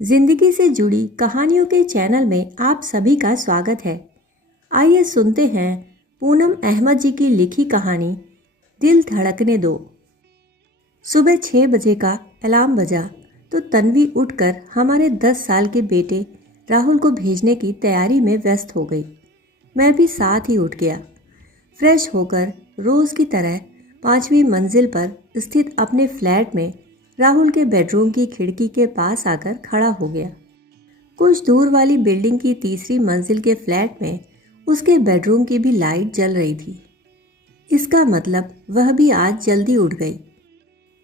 जिंदगी से जुड़ी कहानियों के चैनल में आप सभी का स्वागत है। आइए सुनते हैं पूनम अहमद जी की लिखी कहानी दिल धड़कने दो। सुबह 6 बजे का अलार्म बजा तो तन्वी उठकर हमारे 10 साल के बेटे राहुल को भेजने की तैयारी में व्यस्त हो गई। मैं भी साथ ही उठ गया। फ्रेश होकर रोज़ की तरह 5वीं मंजिल पर स्थित अपने फ्लैट में राहुल के बेडरूम की खिड़की के पास आकर खड़ा हो गया। कुछ दूर वाली बिल्डिंग की तीसरी मंजिल के फ्लैट में उसके बेडरूम की भी लाइट जल रही थी। इसका मतलब वह भी आज जल्दी उठ गई।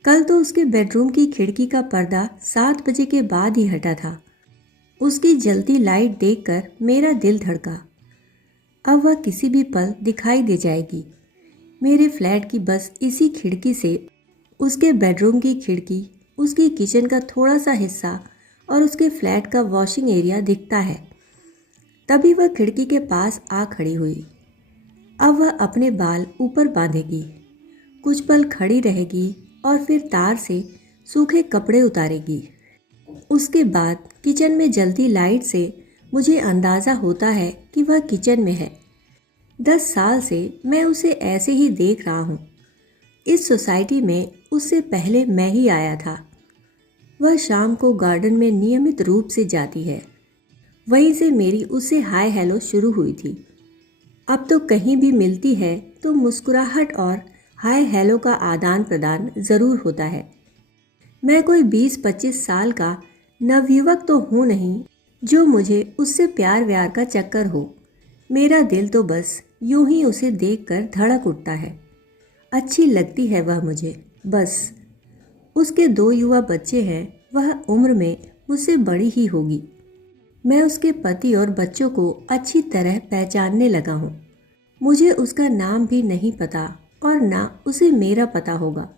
कल तो उसके बेडरूम की खिड़की का पर्दा 7 बजे के बाद ही हटा था। उसकी जलती लाइट देखकर मेरा दिल धड़का। अब वह किसी भी पल दिखाई दे जाएगी। मेरे फ्लैट की बस इसी खिड़की से उसके बेडरूम की खिड़की, उसकी किचन का थोड़ा सा हिस्सा और उसके फ्लैट का वॉशिंग एरिया दिखता है। तभी वह खिड़की के पास आ खड़ी हुई। अब वह अपने बाल ऊपर बांधेगी, कुछ पल खड़ी रहेगी और फिर तार से सूखे कपड़े उतारेगी। उसके बाद किचन में जलती लाइट से मुझे अंदाज़ा होता है कि वह किचन में है। 10 साल से मैं उसे ऐसे ही देख रहा हूँ। इस सोसाइटी में उससे पहले मैं ही आया था। वह शाम को गार्डन में नियमित रूप से जाती है। वहीं से मेरी उससे हाय हेलो शुरू हुई थी। अब तो कहीं भी मिलती है तो मुस्कुराहट और हाय हेलो का आदान प्रदान ज़रूर होता है। मैं कोई 20-25 साल का नवयुवक तो हूँ नहीं जो मुझे उससे प्यार व्यार का चक्कर हो। मेरा दिल तो बस यूं ही उसे देखकर धड़क उठता है। अच्छी लगती है वह मुझे, बस। उसके 2 युवा बच्चे हैं। वह उम्र में मुझसे बड़ी ही होगी। मैं उसके पति और बच्चों को अच्छी तरह पहचानने लगा हूँ। मुझे उसका नाम भी नहीं पता और ना उसे मेरा पता होगा।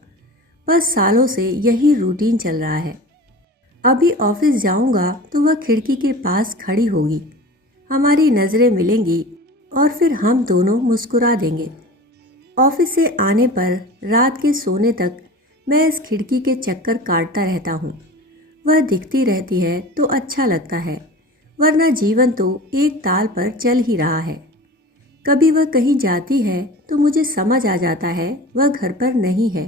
बस सालों से यही रूटीन चल रहा है। अभी ऑफिस जाऊंगा तो वह खिड़की के पास खड़ी होगी। हमारी नज़रें मिलेंगी और फिर हम दोनों मुस्कुरा देंगे। ऑफिस से आने पर रात के सोने तक मैं इस खिड़की के चक्कर काटता रहता हूँ। वह दिखती रहती है तो अच्छा लगता है, वरना जीवन तो एक ताल पर चल ही रहा है। कभी वह कहीं जाती है तो मुझे समझ आ जाता है वह घर पर नहीं है।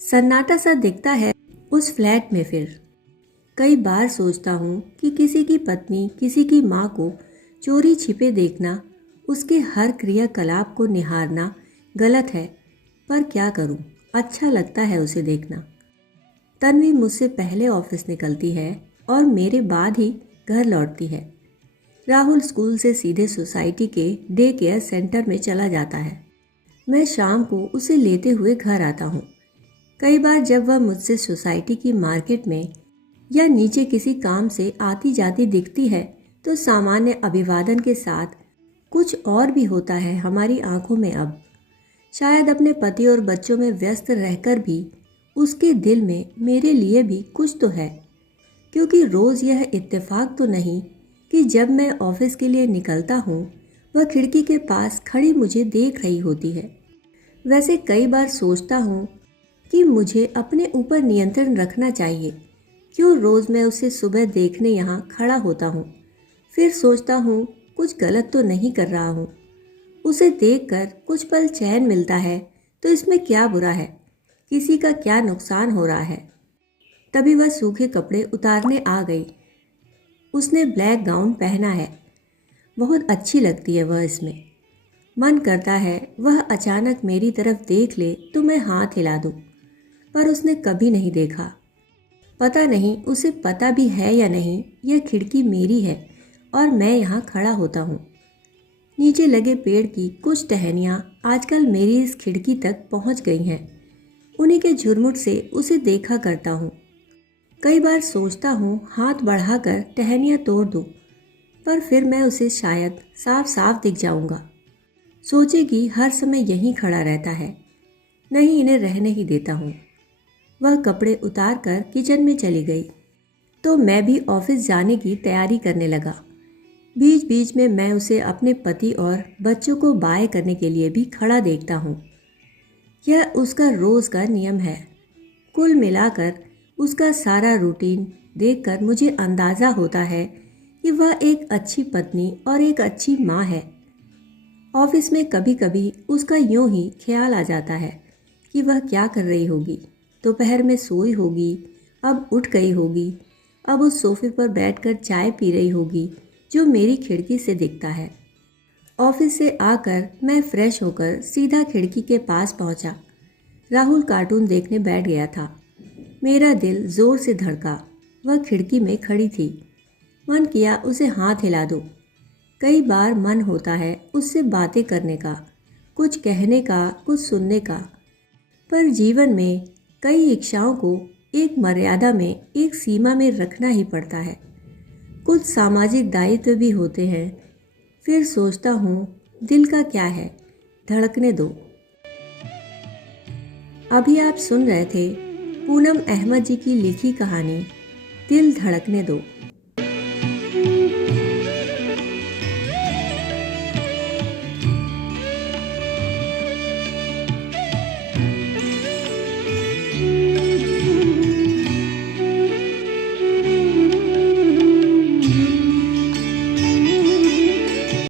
सन्नाटा सा दिखता है उस फ्लैट में। फिर कई बार सोचता हूँ कि किसी की पत्नी किसी की माँ को चोरी छिपे देखना, उसके हर क्रियाकलाप को निहारना गलत है, पर क्या करूं, अच्छा लगता है उसे देखना। तन्वी मुझसे पहले ऑफिस निकलती है और मेरे बाद ही घर लौटती है। राहुल स्कूल से सीधे सोसाइटी के डे केयर सेंटर में चला जाता है। मैं शाम को उसे लेते हुए घर आता हूँ। कई बार जब वह मुझसे सोसाइटी की मार्केट में या नीचे किसी काम से आती जाती दिखती है तो सामान्य अभिवादन के साथ कुछ और भी होता है हमारी आंखों में। अब शायद अपने पति और बच्चों में व्यस्त रहकर भी उसके दिल में मेरे लिए भी कुछ तो है, क्योंकि रोज़ यह इत्तेफाक तो नहीं कि जब मैं ऑफिस के लिए निकलता हूँ वह खिड़की के पास खड़ी मुझे देख रही होती है। वैसे कई बार सोचता हूँ कि मुझे अपने ऊपर नियंत्रण रखना चाहिए। क्यों रोज़ मैं उसे सुबह देखने यहाँ खड़ा होता हूँ। फिर सोचता हूँ कुछ गलत तो नहीं कर रहा हूँ। उसे देखकर कुछ पल चैन मिलता है तो इसमें क्या बुरा है, किसी का क्या नुकसान हो रहा है। तभी वह सूखे कपड़े उतारने आ गई। उसने ब्लैक गाउन पहना है, बहुत अच्छी लगती है वह इसमें। मन करता है वह अचानक मेरी तरफ देख ले तो मैं हाथ हिला दूं, पर उसने कभी नहीं देखा। पता नहीं उसे पता भी है या नहीं यह खिड़की मेरी है और मैं यहाँ खड़ा होता हूँ। नीचे लगे पेड़ की कुछ टहनियाँ आजकल मेरी इस खिड़की तक पहुँच गई हैं। उन्हीं के झुरमुट से उसे देखा करता हूँ। कई बार सोचता हूँ हाथ बढ़ाकर टहनियाँ तोड़ दूँ, पर फिर मैं उसे शायद साफ साफ दिख जाऊँगा। सोचेगी हर समय यहीं खड़ा रहता है, नहीं इन्हें रहने ही देता हूँ। वह कपड़े उतार कर किचन में चली गई तो मैं भी ऑफिस जाने की तैयारी करने लगा। बीच बीच में मैं उसे अपने पति और बच्चों को बाय करने के लिए भी खड़ा देखता हूँ। यह उसका रोज़ का नियम है। कुल मिलाकर उसका सारा रूटीन देखकर मुझे अंदाज़ा होता है कि वह एक अच्छी पत्नी और एक अच्छी माँ है। ऑफिस में कभी कभी उसका यूं ही ख्याल आ जाता है कि वह क्या कर रही होगी। दोपहर में सोई होगी, अब उठ गई होगी, अब उस सोफे पर बैठकर चाय पी रही होगी जो मेरी खिड़की से दिखता है। ऑफिस से आकर मैं फ्रेश होकर सीधा खिड़की के पास पहुंचा। राहुल कार्टून देखने बैठ गया था। मेरा दिल जोर से धड़का। वह खिड़की में खड़ी थी। मन किया उसे हाथ हिला दूं। कई बार मन होता है उससे बातें करने का, कुछ कहने का, कुछ सुनने का, पर जीवन में कई इच्छाओं को एक मर्यादा में, एक सीमा में रखना ही पड़ता है। कुछ सामाजिक दायित्व भी होते हैं। फिर सोचता हूँ दिल का क्या है, धड़कने दो। अभी आप सुन रहे थे पूनम अहमद जी की लिखी कहानी दिल धड़कने दो।